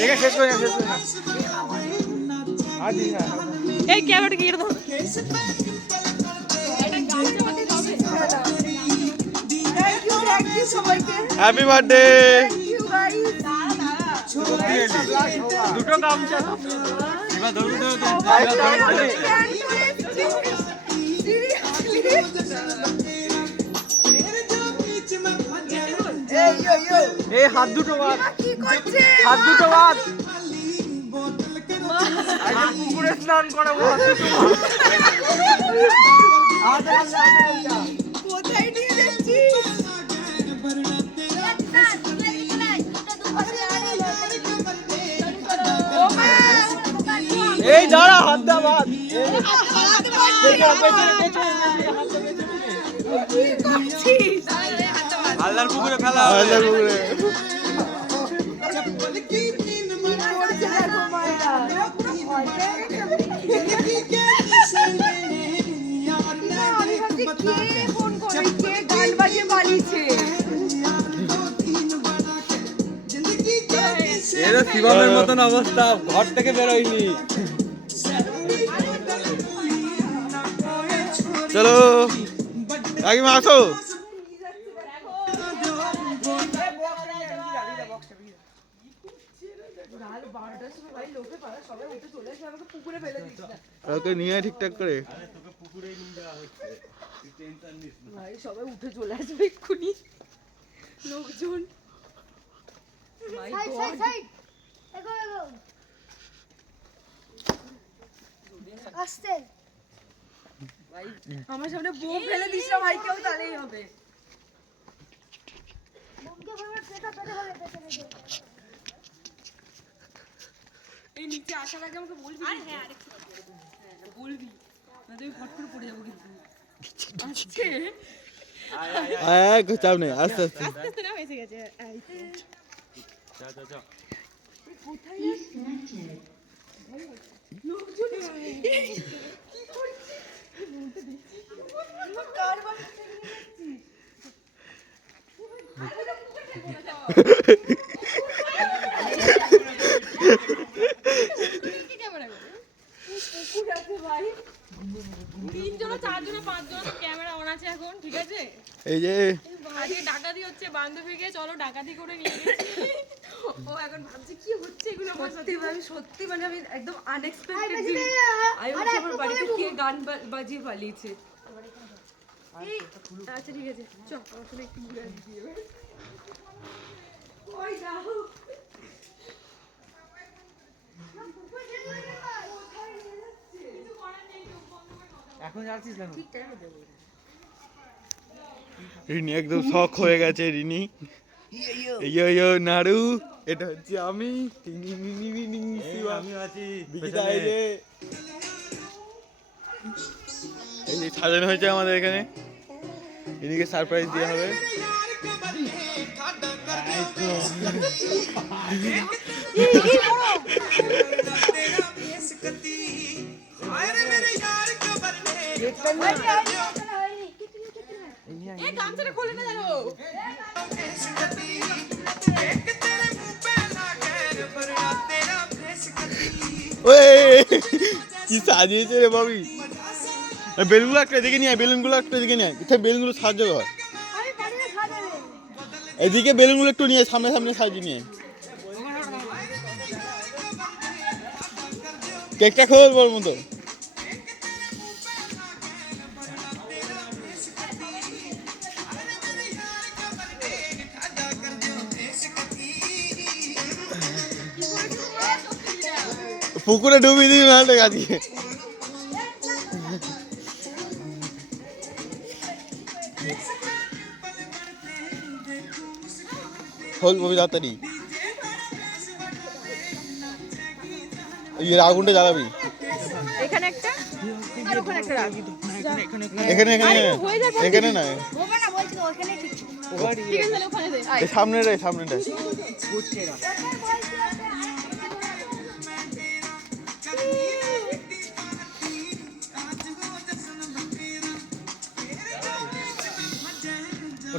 শেষ করে শেষ করে আজি হ্যাঁ এই ক্যামেরাটা গিয়ে দাও হ্যাপি বার্থডে দুটো গামছা এবার ধরুন এই হাত দুটো বাদ। হাত দুটো বাদ। পুকুরে স্নান করাবো হাত দুটো এই দাঁড়া হাত দা বাদ। হাত পেছনে, পেছনে, হাতটা পেছনে। কি করছিস? হালদার পুকুরে ফেলা আলাদা করে গান বাজিয়ে পালিয়েছে এরা শিবমের মতন অবস্থা ঘর থেকে বেরোয়নি। চলো। কাকিমা আসো। ওকে নিয়ে আয় ঠিকঠাক করে। ভাই সবাই উঠে চলে আসবে এক্ষুনি। লোকজন। আস্তে আমার সামনে বোম ফেলে দিস না ভাই কেউ তাহলেই হবে। বোমকে পেটা পেটা হবে পেটা পেটা নিচে আসার আগে আমাকে বলবি আর হ্যাঁ আরেকটু বলবি। না তুই ফট করে পড়ে যাব কিন্তু। আজকে? আয় আয় চাপ নেই আস্তে আস্তে। আস্তে আস্তে না এসে গেছে। এই তো। কোথায় যাচ্ছিস? লোকজন কি করছিস বলতে দিচ্ছিস না? কার বাড়ি থেকে নিয়ে যাচ্ছিস? কুকুর আছে ভাই তিনজন চারজন পাঁচজন ক্যামেরা অন আছে এখন ঠিক আছে এই যে আজকে ডাকাতি হচ্ছে বান্ধবীকে চলো ডাকাতি করে নিয়ে ও এখন ভাবছে কি হচ্ছে এগুলো আমার সাথে? আমি সত্যি মানে আমি একদম আনএক্সপেক্টেড আমি ভাবছি আমার বাড়িতে কে গান বা- বাজিয়ে পালিয়েছে? আচ্ছা ঠিক আছে চ আমার সাথে একটু ঘুরে আসি। ওই যাও। এখন যাচ্ছিস কেন ঠিক টাইমে দেবো রিনি একদম শখ হয়ে গেছে রিনি ইয়ো ইয়ো নাড়ু এটা হচ্ছে আমি টিনি মিনি মিনি শিবা আমি আছি বিকিতা এই যে এই যে সাজানো হয়েছে আমাদের এখানে রিনিকে সারপ্রাইজ দেওয়া হবে কি সাজিয়েছে রে বাবি বেলুনগুলো একটা এদিকে নিয়ে বেলুন বেলুনগুলো একটা এদিকে নিয়ে কোথায় বেলুনগুলো সাহায্য কর এদিকে বেলুনগুলো একটু নিয়ে সামনে সামনে সাজিয়ে নিয়ে কেকটা খোল বল মতো। পুকুরে ডুবি দিবি মাঠে আজকে। হল বমি তাড়াতাড়ি। ইয়ের জ্বালাবি। এখানে এখানে এখানে না সামনে সামনে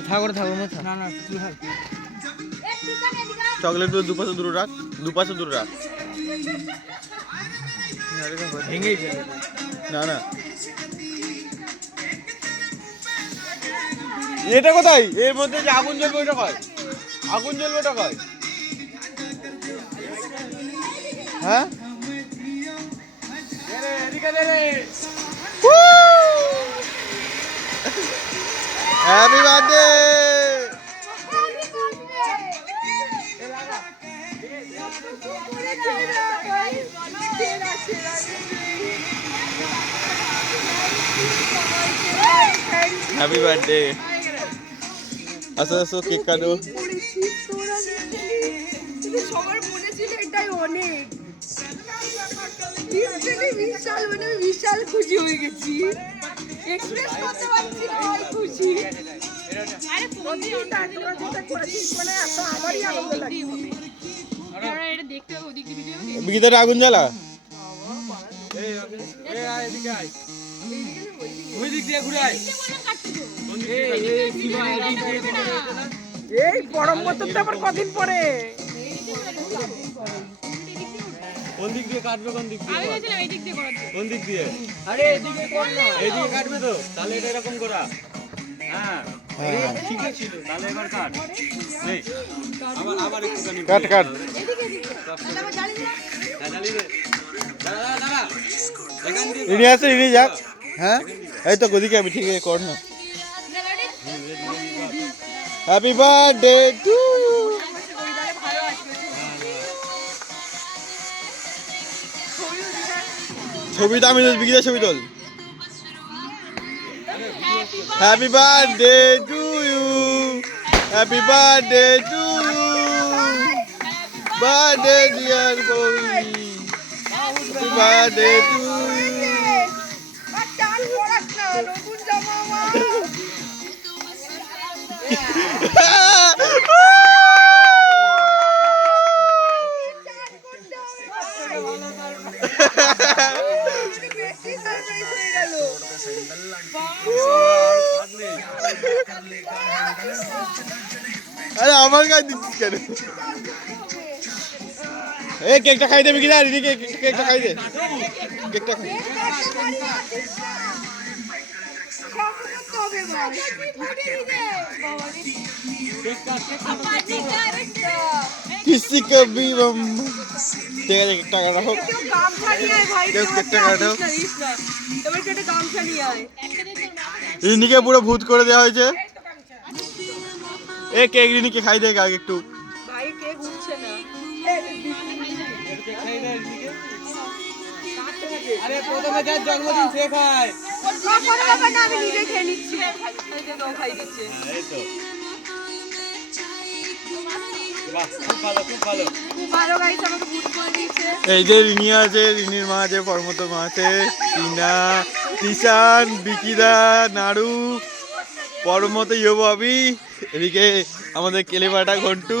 মধ্যে থাক। না না তুই চকলেটগুলো দুপাশে দূরে রাখ দুপাশে দূরে রাখ। ভেঙেই না না। এটা কোথায়? এর মধ্যে যে আগুন জ্বলবে ওটা কয়? আগুন জ্বলবে ওটা কয়? হ্যাঁ? হ্যাপি বার্থডে হ্যাপি বার্থডে আসো আসো কেক কাটো। সবার মনে ছিল এটাই অনেক। বিশাল মানে বিশাল খুশি হয়ে গেছি এক্সপ্রেস করতে পারছি না খুশি আগুন জ্বালা? এই পরম মতো তো আবার কদিন পরে? কোন দিক দিয়ে কাটবে কোন দিক আমি বলছিলাম এই দিক দিয়ে করার কোন দিক দিয়ে? আরে এদিকে কর না। এইদিকে কাটবে তো তাহলে এটা এরকম করা। হ্যাঁ ঠিক আছে তাহলে এবার কাট। এই আবার আবার একটুখানি কাট কাট। ইনি আছে ইনি যাক। হ্যাঁ? এই তো ওদিকে আমি ঠিক আছে কর না। হ্যাপি বার্থডে টু ছবি তো আমি বিকিদের ছবি তোল। Happy birthday to you happy birthday to you birthday dear বই হ্যাপি বার্থডে টু ইউ আরে আমার গায়ে দিচ্ছিস কেন? এ কেকটা খাই দে বিকিদা এদিকে কেকটা খাই দে। কেকটা খাই না, না। নিয়ে আয় রিনিকে পুরো ভূত করে দেওয়া হয়েছে। এ কেক রিনিকে খাই দে আগে একটু। ভাই কেক উঠছে না? আরে প্রথমে যার জন্মদিন সে খায়। কোনো ব্যাপার না, আমি নিজে খেয়ে নিচ্ছি। এই যে খাই দিচ্ছে এই রিনি আছে রিনির মা আছে পরমত মা আছে টিনা তিশান বিকিদা নাড়ু পরমত ইয়ো ভাবি এদিকে আমাদের কেলেবাটা ঘন্টু।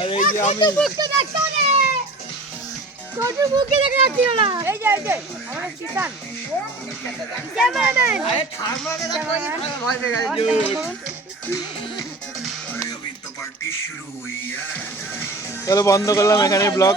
আর এই যে আমি কটু মুখে দেখে যাচ্ছিল না। এই যে এই যে আমার কিষান ক্যামেরাম্যান আরে থার্মাকে না কই ভয় পেয়ে গেছে। চলো বন্ধ করলাম এখানে ব্লগ।